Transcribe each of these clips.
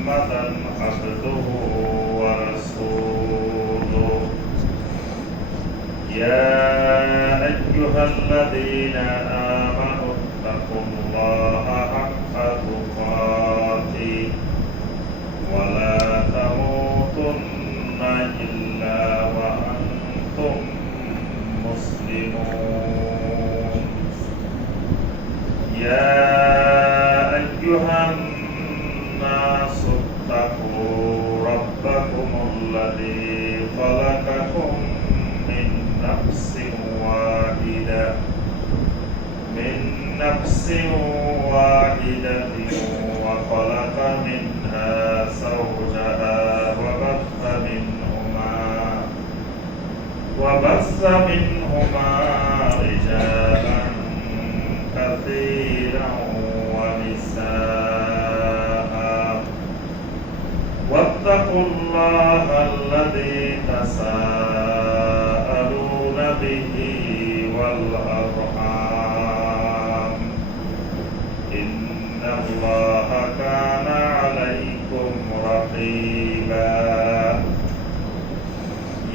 محمدا عبده ورسوله يا أيها الذين آمنوا نفس واحدة وخلق منها زوجها وبث منهما وبث منهما رجالا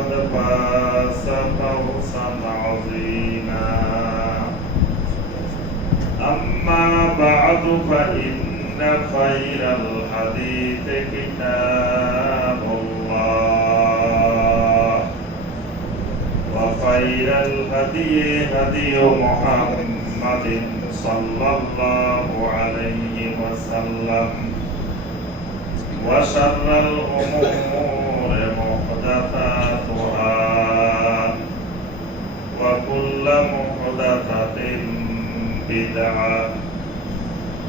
فقد فاز فوزا عظيما. أما بعد فإن خير الحديث كتاب الله. وخير الهدي هدي محمد صلى الله عليه وسلم. وشر الأمور محدثاتها وكل محدثة بدعة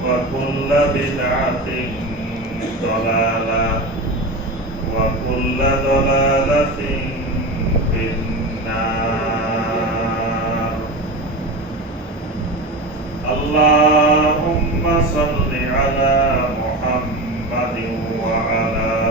وكل بدعة ضلالة وكل ضلالة في النار اللهم صل على محمد وعلى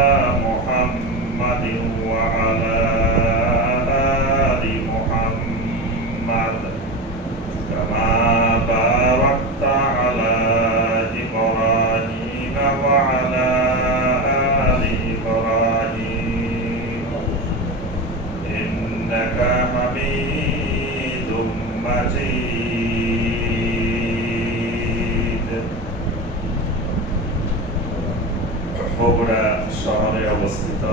مجيد বগুড়া শহরে অবস্থিত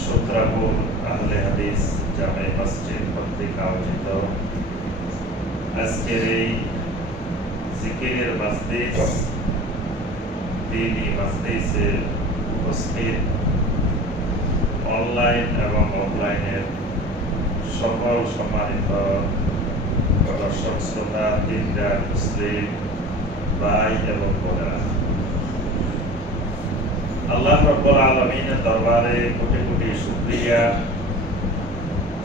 সূত্রাপুর আহলে হাদিস জামে মসজিদ কর্তৃক আয়োজিত আজকের এই জিকিরের মসজিদ দিনী মসজিদের উপস্থিত অনলাইন এবং অফলাইনের সকল সম্মানিত দর্শক, শ্রোতা তিনটা মুসলিম ভাই এবং বোনেরা। আল্লাহ রব্বুল আলমিনের দরবারে কোটি কোটি শুক্রিয়া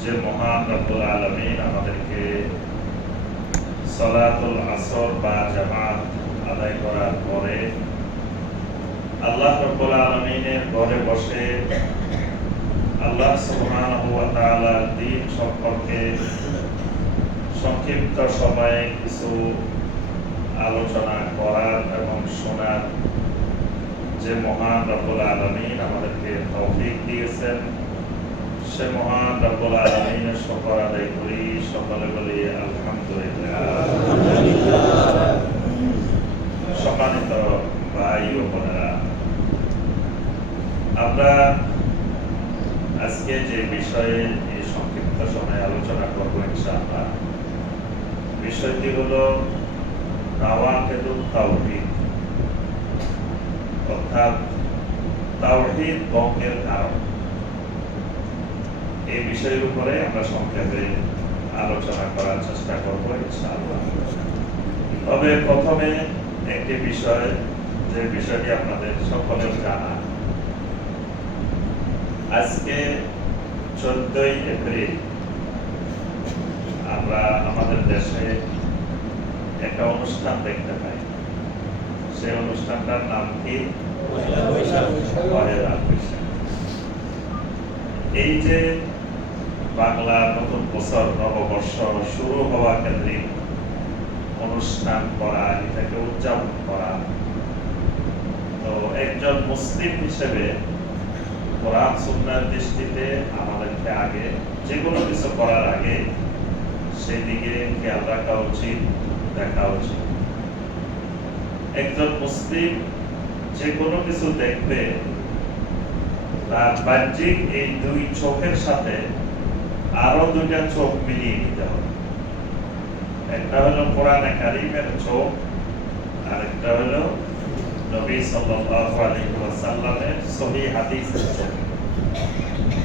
যে মহান রব্বুল আলমিন আমাদেরকে সলাতুল আসর বা জামাত আদায় করার পরে আল্লাহ রব্বুল আলমিনের ঘরে বসে আল্লাহ সুবহানাহু দিন সম্পর্কে সংক্ষিপ্ত সময়ে কিছু আলোচনা করার এবং শোনার যে মহান রব্বুল আলমিন আমাদেরকে তৌফিক দিয়েছেন, সে মহান রব্বুল আলমিনের শকর আদায় করি। সকলে বলি আলহামদুলিল্লাহ। সম্মানিত ভাই ও বোনেরা, আমরা আজকে যে বিষয়ে এই সংক্ষিপ্ত সময়ে আলোচনা করব ইনশাআল্লাহ, বিষয়টি হলো নাওয়াকেদুল তাওহীদ। অর্থাৎ তাওহীদ বঙ্গের কারণ। এই বিষয়ের উপরে আমরা সংক্ষেপে আলোচনা করার চেষ্টা করব ইনশাআল্লাহ। তবে প্রথমে একটি বিষয়, যে বিষয়টি আপনাদের সকলের জানা। আজকে চোদ্দই এপ্রিল আমরা আমাদের দেশে একটা অনুষ্ঠান দেখতে পাই। সেই অনুষ্ঠানটার নাম কি? এই যে বাংলা নতুন বছর, নববর্ষ শুরু হওয়া কেন্দ্রিক অনুষ্ঠান করা, এটাকে উদযাপন করা, তো একজন মুসলিম হিসেবে কোরআন, সুন্নার দৃষ্টিতে আমাদেরকে আগে যে কোনো কিছু করার আগে সেদিকে খেয়াল রাখা উচিত, দেখা উচিত। একজন মুসলিম যে কোনো কিছু দেখবে, তার বাহ্যিক এই দুই চোখের সাথে আরও দুইটা চোখ মিলিয়ে নিতে হবে। একটা হলো কোরআনে কারিমের চোখ আর একটা হলো নবী সাল্লাল্লাহু আলাইহি ওয়াসাল্লামের সহিহ হাদিসের চোখ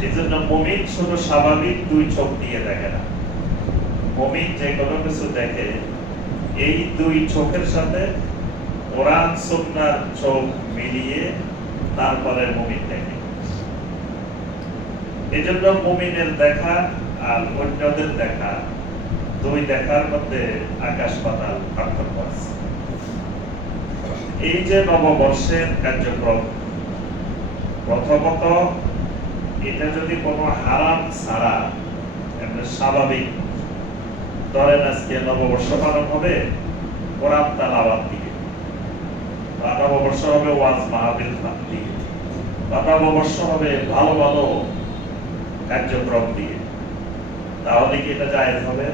এজন্য মুমিন শুধু স্বাভাবিক দুই চোখ দিয়ে দেখে না। মুমিন যে কোনো কিছু দেখে, এই দুই চোখের সাথে কোরআন, সুন্নাহর চোখ মিলিয়ে তারপরে মুমিন দেখে। এজন্য মুমিনের দেখা আর অন্যদের দেখা দুই দেখার মধ্যে আকাশ পাতাল পার্থক্য আছে। এই যে নববর্ষের কার্যক্রম প্রথমত এটা যদি কোনো হারাম ছাড়া এমনি স্বাভাবিক ধরেন আজকে নববর্ষ পালন হবে কোরআন তালাবাদ দিয়ে বা নববর্ষ হবে ওয়াজ মাহফিল দিয়ে বা নববর্ষ হবে ভালো ভালো কার্যক্রম তাহলে কি এটা জায়েজ হবে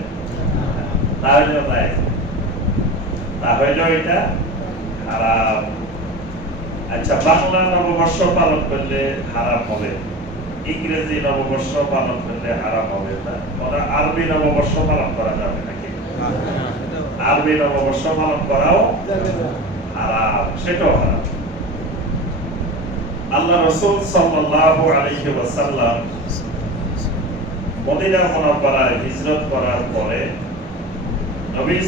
তাহলেও জায়েজ তাহলেও এটা হারাম। আচ্ছা বাংলা নববর্ষ পালন করলে হারাম হবে। ইংরেজি নববর্ষ পালন করলে হারাম হবে। ওরা আরবি নববর্ষ পালন করা যাবে নাকি? আরবি নববর্ষ পালন করাও হারাম, সেটাও হারাম। আল্লাহ রসুল সাল্লাল্লাহু আলাইহি ওয়াসাল্লাম মদিনা মুনাওয়ারায় হিজরত করার পরে নবী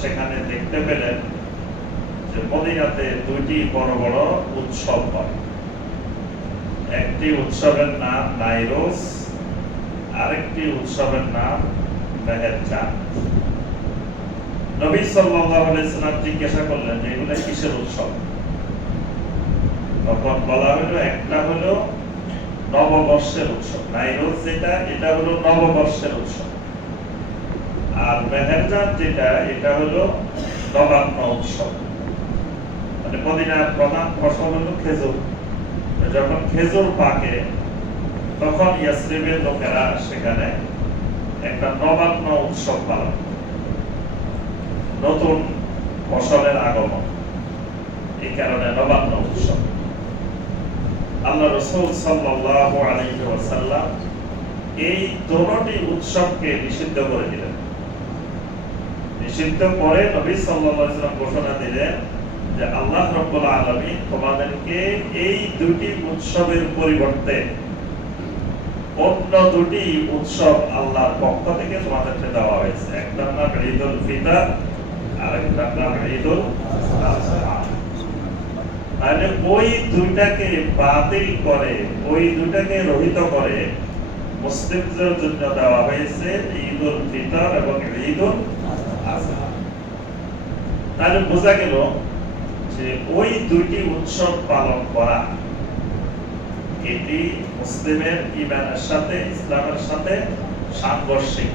সেখানে দেখতে পেলেন যে মদিনাতে দুইটি বড় বড় উৎসব হয়। একটি উৎসবের নাম নাইরোস, আরেকটি উৎসবের নাম মেহেরজান। নবী সাল্লাল্লাহু আলাইহি সাল্লাম জিজ্ঞাসা করলেন যে এগুলো কিসের উৎসব? তখন বলা হলো, একটা হলো নববর্ষের উৎসব। নাইরোজ যেটা, এটা হলো নববর্ষের উৎসব। আর মেহেরজান যেটা, এটা হলো নবান্ন উৎসব। মানে মদিনার প্রধান ফসল হলো খেজুর। যখন খেজুর পাকে, তখন ইয়াসরিবের লোকেরা সেখানে একটা নবান্ন উৎসব পালন নতুন ফসলের আগমন। এই কারণে নবান্ন উৎসব। আল্লাহ রসুল সাল্লাল্লাহু আলাইহি ওয়াসাল্লাম এই দোনোটি উৎসবকে নিষিদ্ধ করে দিলেন। নিষিদ্ধ করে নবী ওয়াসাল্লাম ঘোষণা দিলেন যে আল্লাহ রাব্বুল আলামিন তোমাদেরকে এই দুটি উৎসবের পরিবর্তে অন্য দুটি উৎসব আল্লাহর পক্ষ থেকে তোমাদেরকে দেওয়া হয়েছে। একটার নাম ঈদুল ফিতর আর নাম ঈদুল আযহা তাহলে ওই দুইটাকে বাতিল করে, ওই দুটাকে রহিত করে মুসলিমদের জন্য দেওয়া হয়েছে ঈদ উল ফিতর এবং ঈদ উল তাহলে বোঝা গেল যে ওই দুইটি উৎসব পালন করা, এটি মুসলিমের ইমানের সাথে, ইসলামের সাথে সাংঘর্ষিক।